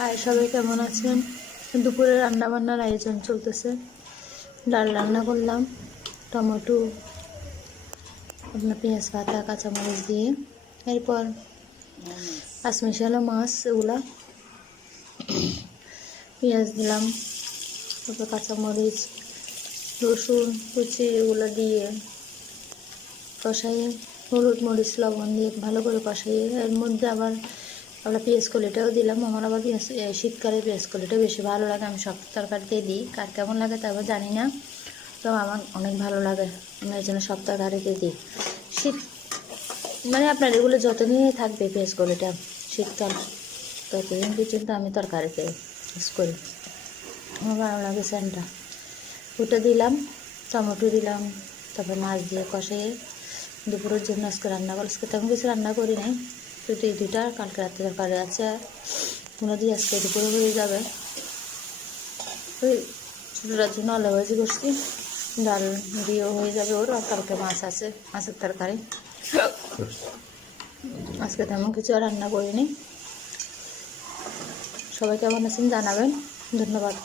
High, সবাই কেমন আছেন? দুপুরে রান্নাবান্নার আয়োজন চলতেছে। ডাল রান্না করলাম, টমেটো, আপনার পেঁয়াজ পাতা কাঁচামরিচ দিয়ে। এরপর কাঁচমিশালো মাছ, এগুলা পেঁয়াজ দিলাম, তারপর কাঁচামরিচ, রসুন কুচি এগুলো দিয়ে কষাইয়ে হলুদ মরিচ লবণ দিয়ে ভালো করে কষাইয়ে এর মধ্যে আবার আমরা পেঁয়াজ কলিটাও দিলাম। আমার আবার শীতকালে পেঁয়াজ কলিটা বেশি ভালো লাগে, আমি সব তরকারিতে দিই। কার কেমন লাগে তারপর জানি না, তো আমার অনেক ভালো লাগে, আমি এই জন্য সব তরকারিতে দিই। শীত মানে আপনার এগুলো যতদিনই থাকবে পেঁয়াজ কলিটা, শীতকাল ততদিন পর্যন্ত আমি তরকারিতে ইউজ করি, আমার ভালো লাগে সেন্টটা। ওটা দিলাম, টমেটো দিলাম, তারপর মাছ দিয়ে কষাইয়ে দুপুরের জন্য আজকে রান্না করছি। আজকে তেমন কিছু রান্না করি নাই, তো এই দুটা কালকে রাত্রে তরকারি আছে, ওগুলো দিয়ে আজকে দুপুরে হয়ে যাবে। ওই ছোটোটার জন্য আলু ভাজি করছি, ডাল দিয়েও হয়ে যাবে ওর, আর কালকে মাছ আছে, মাছের তরকারি। আজকে তেমন কিছু আর রান্না করিনি। সবাই কেমন আছেন জানাবেন, ধন্যবাদ।